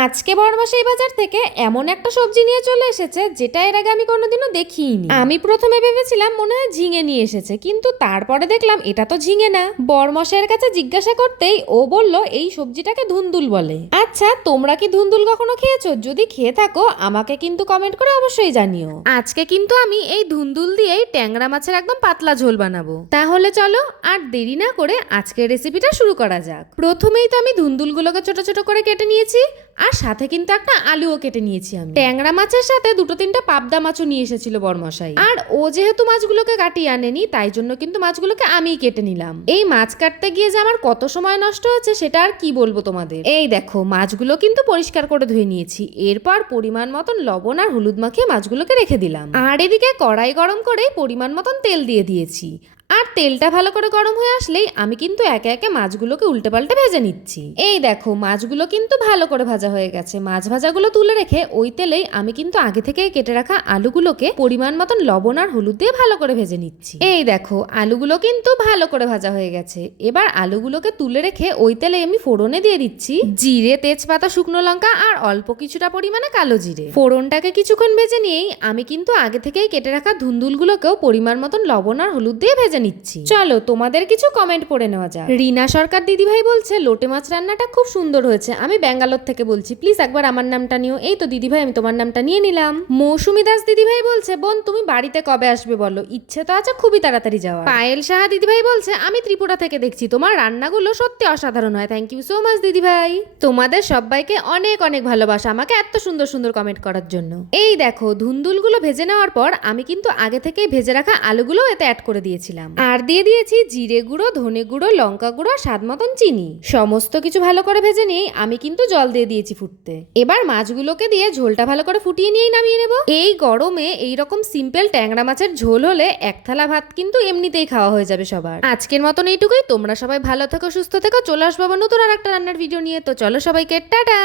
আজকে বড়মাস এই বাজার থেকে এমন একটা সবজি নিয়ে চলে এসেছে যেটা এর আগে আমি কোনোদিনও দেখিনি। আমি প্রথমে ভেবেছিলাম মনে হয় ঝিঙে নিয়ে এসেছে, কিন্তু তারপরে দেখলাম এটা তো ঝিঙে না। বড়মশাইয়ের কাছে জিজ্ঞাসা করতেই ও বলল এই সবজিটাকে ধুন্দুল বলে। আচ্ছা, তোমরা কি ধুন্দুল কখনো খেয়েছো? যদি খেয়ে থাকো আমাকে কিন্তু কমেন্ট করে অবশ্যই জানিও। আজকে কিন্তু আমি এই ধুন্দুল দিয়েই ট্যাংরা মাছের একদম পাতলা ঝোল বানাবো। তাহলে চলো আর দেরি না করে আজকের রেসিপিটা শুরু করা যাক। প্রথমেই তো আমি ধুন্দুলগুলোকে ছোট ছোট করে কেটে নিয়েছি, আর সাথে কিন্তু একটা আলুও কেটে নিয়েছি। আমি ট্যাংরা মাছের সাথে দুটো তিনটা পাবদা মাছও নিয়ে এসেছিল বড়মশাই, আর ও যেহেতু মাছগুলোকে কাটিয়ে আনেনি তাই জন্য কিন্তু মাছগুলোকে আমিই কেটে নিলাম। এই মাছ কাটতে গিয়ে যে আমার কত সময় নষ্ট হচ্ছে সেটা আর কি বলবো তোমাদের। এই দেখো মাছগুলো কিন্তু পরিষ্কার করে ধুয়ে নিয়েছি। এরপর পরিমাণ মতন লবণ আর হলুদ মাখিয়ে মাছগুলোকে রেখে দিলাম। আর এদিকে কড়াই গরম করে পরিমাণ মতন তেল দিয়ে দিয়েছি। আর তেলটা ভালো করে গরম হয়ে আসলেই আমি কিন্তু একে একে মাছগুলোকে উল্টে পাল্টে ভেজে নিচ্ছি। এই দেখো মাছগুলো কিন্তু ভালো করে ভাজা হয়ে গেছে। মাছ ভাজাগুলো তুলে রেখে ওই তেলেই আমি কিন্তু আগে থেকে কেটে রাখা আলুগুলোকে পরিমাণ মতন লবণ আর হলুদ দিয়ে ভালো করে ভেজে নিচ্ছি। এই দেখো আলুগুলো কিন্তু ভালো করে ভাজা হয়ে গেছে। এবার আলুগুলোকে তুলে রেখে ওই তেলে আমি ফোড়নে দিয়ে দিচ্ছি জিরে, তেজপাতা, শুকনো লঙ্কা আর অল্প কিছুটা পরিমাণে কালো জিরে। ফোড়নটাকে কিছুক্ষণ ভেজে নিয়েই আমি কিন্তু আগে থেকেই কেটে রাখা ধুন্দুলগুলোকেও পরিমাণ মতন লবণ আর হলুদ দিয়ে ভেজে নিচ্ছি। চলো তোমাদের কিছু কমেন্ট পড়ে নেওয়া যাক। রিনা সরকার দিদিভাই বলছে লোটে মাছ রান্নাটা খুব সুন্দর হয়েছে। আমি ব্যাঙ্গালোর থেকে বলছি, প্লিজ একবার আমার নামটা নিও। এই তো দিদিভাই আমি তোমার নামটা নিয়ে নিলাম। মৌসুমী দাস দিদিভাই বলছে বোন তুমি বাড়িতে কবে আসবে বলো, ইচ্ছে তো আছে খুবই তাড়াতাড়ি যাওয়া। পায়েল সাহা দিদিভাই বলছে আমি ত্রিপুরা থেকে দেখছি, তোমার রান্নাগুলো সত্যি অসাধারণ হয়। থ্যাংক ইউ সো মাচ দিদিভাই। তোমাদের সবাইকে অনেক অনেক ভালোবাসা আমাকে এত সুন্দর সুন্দর কমেন্ট করার জন্য। এই দেখো ধুন্দুলগুলো ভেজে নেওয়ার পর আমি কিন্তু আগে থেকেই ভেজে রাখা আলুগুলো এতে অ্যাড করে দিয়েছিলাম, আর দিয়ে দিয়েছি জিরে গুঁড়ো, ধনে গুঁড়ো, লঙ্কা গুঁড়ো, স্বাদ মতন চিনি। সমস্ত কিছু ভালো করে ভেজে নিয়ে আমি কিন্তু জল দিয়ে দিয়েছি ফুটতে। এবার মাছগুলোকে দিয়ে ঝোলটা ভালো করে ফুটিয়ে নিয়েই নামিয়ে নেব। এই গরমে এইরকম সিম্পল ট্যাংরা মাছের ঝোল হলে এক থালা ভাত কিন্তু এমনিতেই খাওয়া হয়ে যাবে সবার। আজকের মতন এইটুকুই। তোমরা সবাই ভালো থেকো, সুস্থ থেকো। চলে আসবো আবার নতুন আর একটা রান্নার ভিডিও নিয়ে। তো চলো সবাইকে টাটা।